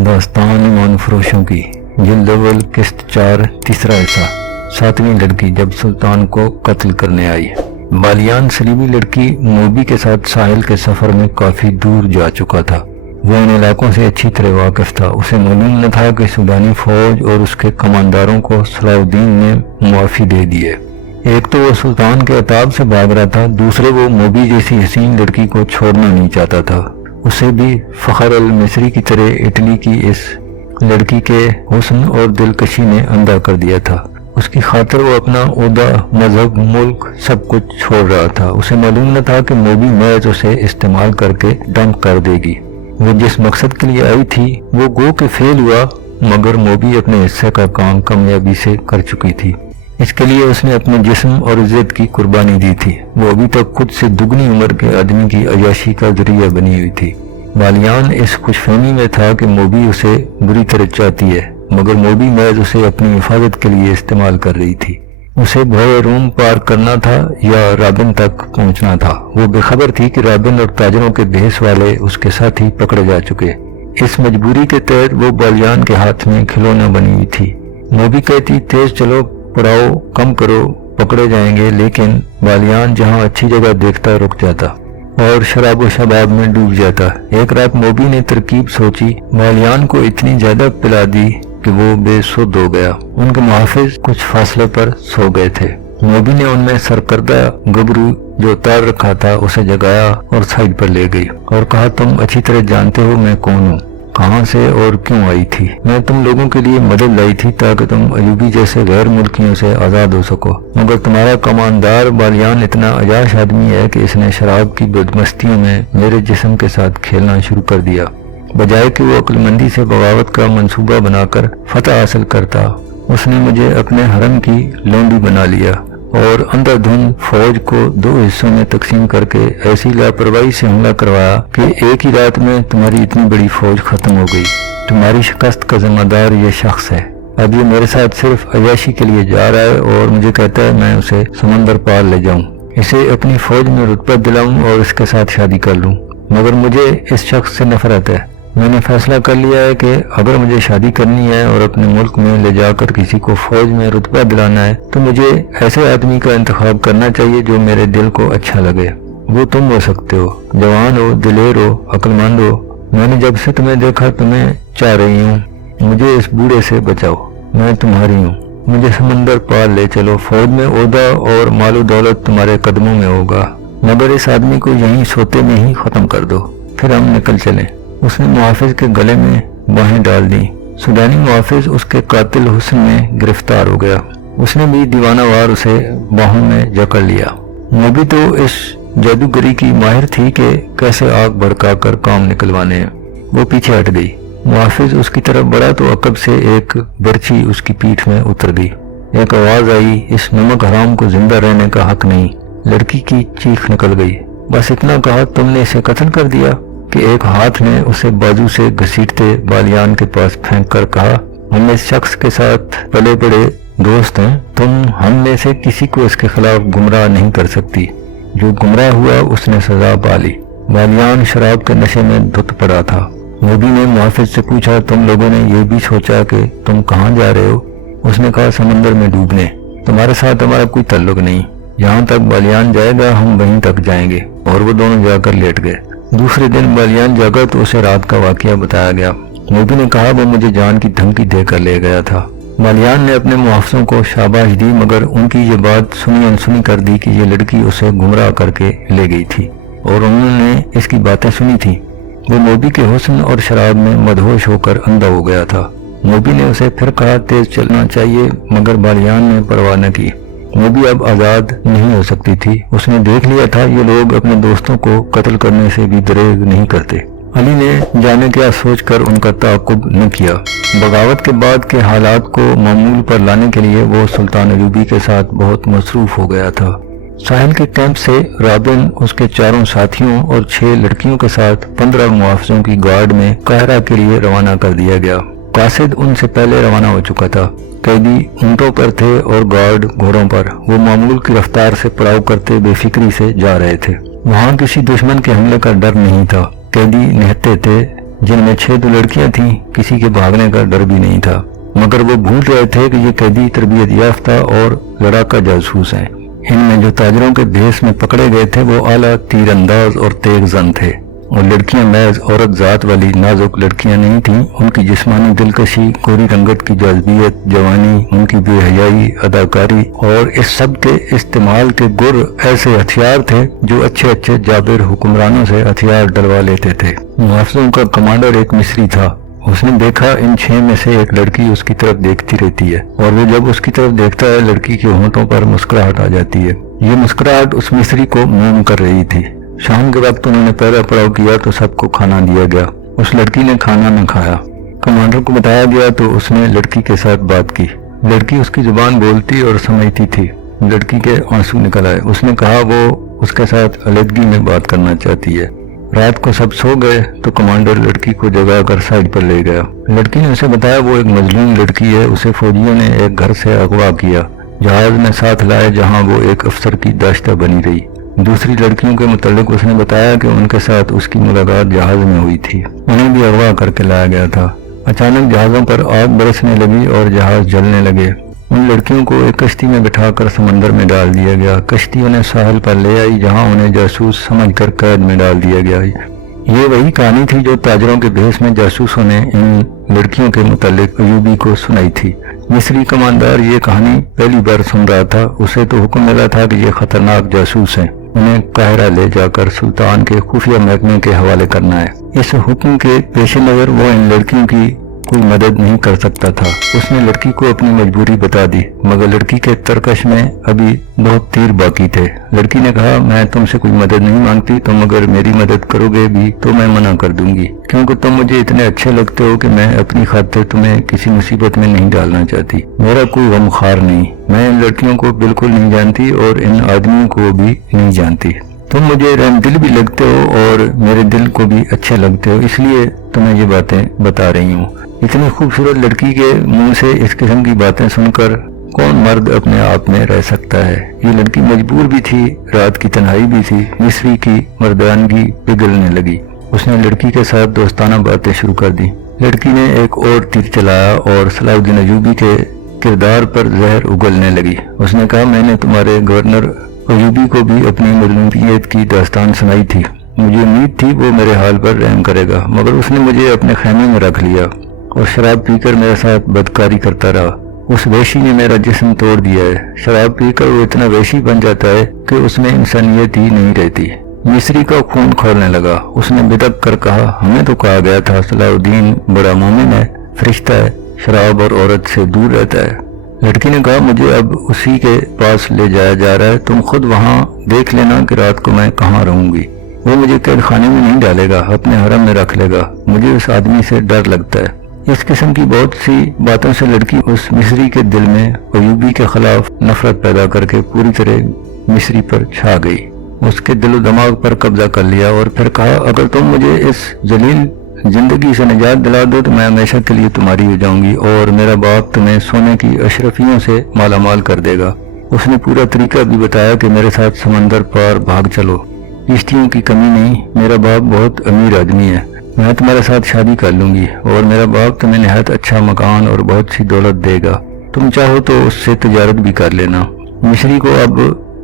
दास्तान ईमान फरोशों की जिल्द अव्वल किस्त 4 तीसरा हिस्सा। 7वीं लड़की जब सुल्तान को कत्ल करने आई। बालियान सलीबी लड़की मोबी के साथ साहिल के सफर में काफी दूर जा चुका था। वह इन इलाकों से अच्छी तरह वाकिफ था। उसे मालूम न था कि सूडानी फौज और उसके कमांडारों को सलाउद्दीन ने मुआफी दे दी है। एक तो वो सुल्तान के अताब से भाग रहा था, दूसरे वो मोबी जैसी हसीन लड़की को छोड़ना नहीं चाहता था। उसे भी फखर अल मिस्री की तरह इटली की इस लड़की के हुस्न और दिलकशी ने अंधा कर दिया था। उसकी खातिर वो अपना ओहदा, मजहब, मुल्क सब कुछ छोड़ रहा था। उसे मालूम न था कि मोबी महज उसे इस्तेमाल करके डंप कर देगी। वो जिस मकसद के लिए आई थी वो गो के फेल हुआ, मगर मोबी अपने हिस्से का काम कामयाबी से कर चुकी थी। इसके लिए उसने अपने जिस्म और इज्जत की कुर्बानी दी थी। वो अभी तक खुद से दुगनी उम्र के आदमी की अयाशी का जरिया बनी हुई थी। बालियान इस खुशफहमी में था कि मोबी उसे बुरी तरह चाहती है, मगर मोबी महज उसे अपनी हिफाजत के लिए इस्तेमाल कर रही थी। उसे भोए रूम पार करना था या राबिन तक पहुंचना था। वो बेखबर थी कि राबिन और ताजरों के भेस वाले उसके साथ ही पकड़े जा चुके। इस मजबूरी के तहत वो बालियान के हाथ में खिलौना बनी हुई थी। मोबी कहती, तेज चलो, पड़ाओ कम करो, पकड़े जाएंगे, लेकिन बालियान जहां अच्छी जगह देखता रुक जाता और शराब व शबाब में डूब जाता। एक रात मोबी ने तरकीब सोची, बालियान को इतनी ज्यादा पिला दी कि वो बेसुध हो गया। उनके मुहाफिज कुछ फासले पर सो गए थे। मोबी ने उनमें सरकर्दा गबरू जो तार रखा था उसे जगाया और साइड पर ले गई और कहा, तुम अच्छी तरह जानते हो मैं कौन हूँ, कहाँ से और क्यों आई थी। मैं तुम लोगों के लिए मदद लाई थी ताकि तुम अयूबी जैसे गैर मुल्कियों से आज़ाद हो सको, मगर तुम्हारा कमांडार बालियान इतना अजाश आदमी है कि इसने शराब की बदमस्तियों में मेरे जिस्म के साथ खेलना शुरू कर दिया। बजाय कि वो अक्लमंदी से बगावत का मंसूबा बनाकर फतह हासिल करता, उसने मुझे अपने हरम की लोंडी बना लिया और अंधाधुंध फौज को 2 हिस्सों में तकसीम करके ऐसी लापरवाही से हमला करवाया कि एक ही रात में तुम्हारी इतनी बड़ी फौज खत्म हो गई। तुम्हारी शिकस्त का जिम्मेदार ये शख्स है। अब ये मेरे साथ सिर्फ अयाशी के लिए जा रहा है और मुझे कहता है मैं उसे समंदर पार ले जाऊं, इसे अपनी फौज में रुतबा दिलाऊं और इसके साथ शादी कर लूं। मगर मुझे इस शख्स से नफरत है। मैंने फैसला कर लिया है कि अगर मुझे शादी करनी है और अपने मुल्क में ले जाकर किसी को फौज में रुतबा दिलाना है तो मुझे ऐसे आदमी का इंतखाब करना चाहिए जो मेरे दिल को अच्छा लगे। वो तुम हो सकते हो, जवान हो, दिलेर हो, अक्लमंद हो। मैंने जब से तुम्हें देखा तुम्हें चाह रही हूँ। मुझे इस बूढ़े से बचाओ, मैं तुम्हारी हूँ। मुझे समंदर पार ले चलो, फौज में ओहदा और मालो दौलत तुम्हारे कदमों में होगा, मगर इस आदमी को यहीं सोते में ही खत्म कर दो, फिर हम निकल चलें। उसने मुहाफिज के गले में बाहें डाल दी। सूडानी मुहाफिज उसके कातिल हुस्न में गिरफ्तार हो गया। उसने भी दीवानावार उसे बाहों में जकड़ लिया। मोबी तो इस जादूगरी की माहिर थी कि कैसे आग भड़काकर काम निकलवाने हैं। वो पीछे हट गई। मुहाफिज उसकी तरफ बढ़ा तो अकब से एक बर्छी उसकी पीठ में उतर गई। एक आवाज आई, इस नमक हराम को जिंदा रहने का हक नहीं। लड़की की चीख निकल गई। बस इतना कहा, तुमने इसे कत्ल कर दिया, कि एक हाथ ने उसे बाजू से घसीटते बालियान के पास फेंक कर कहा, हम इस शख्स के साथ पले बड़े दोस्त हैं। तुम हम में से किसी को इसके खिलाफ गुमराह नहीं कर सकती। जो गुमराह हुआ उसने सजा पा ली। बालियान शराब के नशे में धुत पड़ा था। मोदी ने मुहाफिज से पूछा, तुम लोगों ने ये भी सोचा कि तुम कहाँ जा रहे हो? उसने कहा, समंदर में डूबने। तुम्हारे साथ हमारा कोई ताल्लुक नहीं। जहाँ तक बालियान जाएगा हम वहीं तक जाएंगे। और वो दोनों जाकर लेट गए। दूसरे दिन बालियान जागा तो उसे रात का वाकया बताया गया। मोदी ने कहा, वो मुझे जान की धमकी देकर ले गया था। बालियान ने अपने मुहाफिजों को शाबाश दी, मगर उनकी ये बात सुनी अनसुनी कर दी कि ये लड़की उसे गुमराह करके ले गई थी और उन्होंने इसकी बातें सुनी थी। वो मोदी के हुस्न और शराब में मदहोश होकर अंधा हो गया था। मोदी ने उसे फिर कहा, तेज चलना चाहिए, मगर बालियान ने परवाह न की। मोदी अब आजाद नहीं हो सकती थी। उसने देख लिया था ये लोग अपने दोस्तों को कत्ल करने से भी दरेग नहीं करते। अली ने जाने क्या सोचकर उनका ताक़ुब न किया। बगावत के बाद के हालात को मामूल पर लाने के लिए वो सुल्तान अयूबी के साथ बहुत मसरूफ हो गया था। साहिल के कैंप से राबिन, उसके 4 साथियों और 6 लड़कियों के साथ 15 मुहाफिजों की गार्ड में काहिरा के लिए रवाना कर दिया गया। कासिद उनसे पहले रवाना हो चुका था। कैदी ऊंटों पर थे और गार्ड घोड़ों पर। वो मामूल की रफ्तार से पड़ाव करते बेफिक्री से जा रहे थे। वहाँ किसी दुश्मन के हमले का डर नहीं था। कैदी निहत्ते थे, जिनमें 6 तो लड़कियां थीं। किसी के भागने का डर भी नहीं था, मगर वो भूल रहे थे कि ये कैदी तरबियत याफ्ता और लड़ाका जासूस हैं। इनमें जो ताजरों के भेस में पकड़े गए थे वो आला तीरंदाज और तेग जन थे, और लड़कियां महज औरत जात वाली नाजुक लड़कियां नहीं थीं। उनकी जिस्मानी दिलकशी, गोरी रंगत की जाज़बियत, जवानी, उनकी बेहयाई, अदाकारी और इस सब के इस्तेमाल के गुर ऐसे हथियार थे जो अच्छे अच्छे जाबिर हुक्मरानों से हथियार डलवा लेते थे। मुहाफिजों का कमांडर एक मिस्री था। उसने देखा इन 6 में से एक लड़की उसकी तरफ देखती रहती है, और वो जब उसकी तरफ देखता है लड़की के होंठों पर मुस्कुराहट आ जाती है। ये मुस्कुराहट उस मिस्री को मोम कर रही थी। शाम के वक्त उन्होंने पहला पड़ाव किया तो सबको खाना दिया गया। उस लड़की ने खाना न खाया। कमांडर को बताया गया तो उसने लड़की के साथ बात की। लड़की उसकी जुबान बोलती और समझती थी। लड़की के आंसू निकल आए। उसने कहा वो उसके साथ अलग में बात करना चाहती है। रात को सब सो गए तो कमांडर लड़की को जगा कर साइड पर ले गया। लड़की ने उसे बताया वो एक मजलूम लड़की है, उसे फौजियों ने एक घर से अगवा किया, जहाज में साथ लाए जहां वो एक अफसर की दाश्ता बनी रही। दूसरी लड़कियों के मुतालिक उसने बताया कि उनके साथ उसकी मुलाकात जहाज में हुई थी, उन्हें भी अगवा करके लाया गया था। अचानक जहाज़ों पर आग बरसने लगी और जहाज जलने लगे। उन लड़कियों को एक कश्ती में बिठाकर समंदर में डाल दिया गया। कश्ती उन्हें साहिल पर ले आई जहां उन्हें जासूस समझकर कैद में डाल दिया गया। ये वही कहानी थी जो ताजरों के भेस में जासूसों ने इन लड़कियों के मुतालिक अयूबी को सुनाई थी। मिस्री कमांडर ये कहानी पहली बार सुन रहा था। उसे तो हुक्म मिला था कि ये खतरनाक जासूस हैं, उन्हें काहिरा ले जाकर सुल्तान के खुफिया महकमे के हवाले करना है। इस हुक्म के पेश नज़र वो इन लड़कियों की कोई मदद नहीं कर सकता था। उसने लड़की को अपनी मजबूरी बता दी, मगर लड़की के तरकश में अभी बहुत तीर बाकी थे। लड़की ने कहा मैं तुमसे कोई मदद नहीं मांगती, तुम अगर मेरी मदद करोगे भी तो मैं मना कर दूंगी, क्योंकि तुम मुझे इतने अच्छे लगते हो कि मैं अपनी खातिर तुम्हें किसी मुसीबत में नहीं डालना चाहती। मेरा कोई गमखार नहीं, मैं इन लड़कियों को बिल्कुल नहीं जानती और इन आदमियों को भी नहीं जानती। तुम मुझे रहमदिल भी लगते हो और मेरे दिल को भी अच्छे लगते हो, इसलिए तुम्हें ये बातें बता रही हूँ। इतनी खूबसूरत लड़की के मुंह से इस किस्म की बातें सुनकर कौन मर्द अपने आप में रह सकता है। ये लड़की मजबूर भी थी, रात की तन्हाई भी थी। मिस्री की मर्दानगी पिघलने लगी। उसने लड़की के साथ दोस्ताना बातें शुरू कर दी। लड़की ने एक और तीर चलाया और सलाउद्दीन अयूबी के किरदार पर जहर उगलने लगी। उसने कहा मैंने तुम्हारे गवर्नर अयूबी को भी अपनी मजलूमियत की दास्तान सुनाई थी। मुझे उम्मीद थी वो मेरे हाल पर रहम करेगा, मगर उसने मुझे अपने खैमे में रख लिया और शराब पीकर मेरे साथ बदकारी करता रहा। उस वेशी ने मेरा जिस्म तोड़ दिया है। शराब पीकर वो इतना वेशी बन जाता है कि उसमें इंसानियत ही नहीं रहती। मिस्री का खून खोलने लगा। उसने बिदक कर कहा हमें तो कहा गया था सलाउद्दीन बड़ा मोमिन है, फरिश्ता है, शराब और औरत से दूर रहता है। लड़की ने कहा मुझे अब उसी के पास ले जाया जा रहा है, तुम खुद वहाँ देख लेना कि रात को मैं कहाँ रहूंगी। वो मुझे कैद खाने में नहीं डालेगा, अपने हरम में रख लेगा। मुझे उस आदमी से डर लगता है। इस किस्म की बहुत सी बातों से लड़की उस मिस्री के दिल में अयूबी के खिलाफ नफरत पैदा करके पूरी तरह मिस्री पर छा गई। उसके दिलो दिमाग पर कब्जा कर लिया और फिर कहा अगर तुम मुझे इस जलील जिंदगी से निजात दिला दो तो मैं हमेशा के लिए तुम्हारी हो जाऊंगी और मेरा बाप तुम्हें सोने की अशरफियों से मालामाल कर देगा। उसने पूरा तरीका भी बताया कि मेरे साथ समंदर पार भाग चलो, किश्तियों की कमी नहीं, मेरा बाप बहुत अमीर आदमी है, मैं तुम्हारे साथ शादी कर लूंगी और मेरा बाप तुम्हें निहायत अच्छा मकान और बहुत सी दौलत देगा। तुम चाहो तो उससे तिजारत भी कर लेना। मिस्री को अब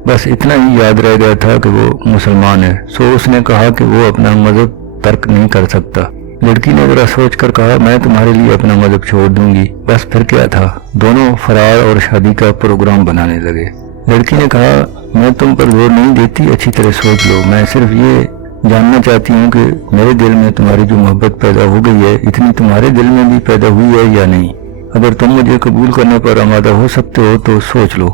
बस इतना ही याद रह गया था कि वो मुसलमान है, सो उसने कहा कि वो अपना मजहब तर्क नहीं कर सकता। लड़की ने जरा सोच कर कहा मैं तुम्हारे लिए अपना मजहब छोड़ दूंगी। बस फिर क्या था, दोनों फरार और शादी का प्रोग्राम बनाने लगे। लड़की ने कहा मैं तुम पर जोर नहीं देती, अच्छी तरह सोच लो, मैं सिर्फ ये जानना चाहती हूँ कि मेरे दिल में तुम्हारी जो मोहब्बत पैदा हो गई है इतनी तुम्हारे दिल में भी पैदा हुई है या नहीं। अगर तुम मुझे कबूल करने पर आमादा हो सकते हो तो सोच लो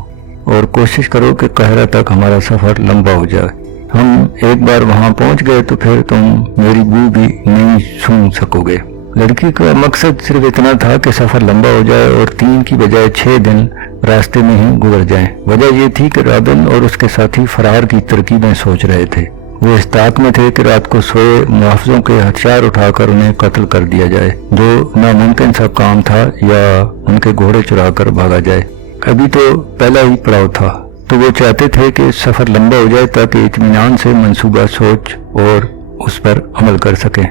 और कोशिश करो कि काहिरा तक हमारा सफर लंबा हो जाए। हम एक बार वहां पहुंच गए तो फिर तुम मेरी बू भी नहीं सूंघ सकोगे। लड़की का मकसद सिर्फ इतना था कि सफर लंबा हो जाए और 3 की बजाय 6 दिन रास्ते में ही गुजर जाएं। वजह यह थी कि रादन और उसके साथी फरार की तरकीबें सोच रहे थे। वो इस ताक में थे कि रात को सोए मुहाफिजों के हथियार उठाकर उन्हें कत्ल कर दिया जाए, जो नामुमकिन सा काम था, या उनके घोड़े चुरा कर भागा जाए। अभी तो पहला ही पड़ाव था, तो वो चाहते थे कि सफर लंबा हो जाए ताकि इत्मीनान से मंसूबा सोच और उस पर अमल कर सकें।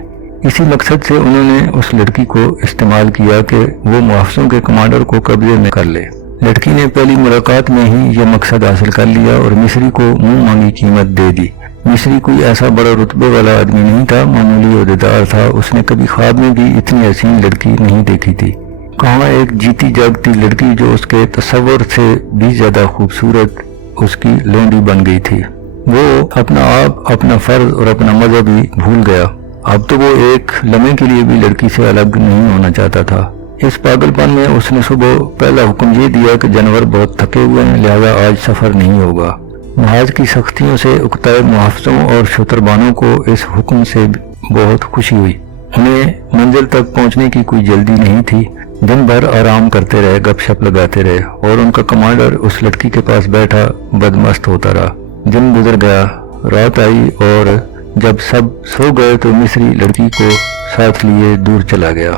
اسی مقصد سے انہوں نے اس لڑکی کو استعمال کیا کہ وہ محافظوں کے کمانڈر کو قبضے میں کر لے۔ لڑکی نے پہلی ملاقات میں ہی یہ مقصد حاصل کر لیا اور مصری کو منہ مانگی قیمت دے دی۔ مصری کوئی ایسا بڑا رتبے والا آدمی نہیں تھا، معمولی عہدیدار تھا، اس نے کبھی خواب میں بھی اتنی حسین لڑکی نہیں دیکھی تھی۔ کہاں ایک جیتی جاگتی لڑکی جو اس کے تصور سے بھی زیادہ خوبصورت اس کی لونڈی بن گئی تھی۔ وہ اپنا آپ، اپنا فرض اور اپنا مذہب ہی بھول گیا۔ اب تو وہ ایک لمحے کے لیے بھی لڑکی سے الگ نہیں ہونا چاہتا تھا۔ اس پاگل پن میں اس نے صبح پہلا حکم یہ دیا کہ جانور بہت تھکے ہوئے ہیں، لہذا آج سفر نہیں ہوگا۔ محاذ کی سختیوں سے اکتائے محافظوں اور شتربانوں کو اس حکم سے بہت خوشی ہوئی۔ انہیں منزل تک پہنچنے کی کوئی جلدی نہیں تھی۔ دن بھر آرام کرتے رہے، گپ شپ لگاتے رہے اور ان کا کمانڈر اس لڑکی کے پاس بیٹھا بدمست ہوتا رہا۔ دن گزر گیا، رات آئی اور جب سب سو گئے تو مصری لڑکی کو ساتھ لیے دور چلا گیا۔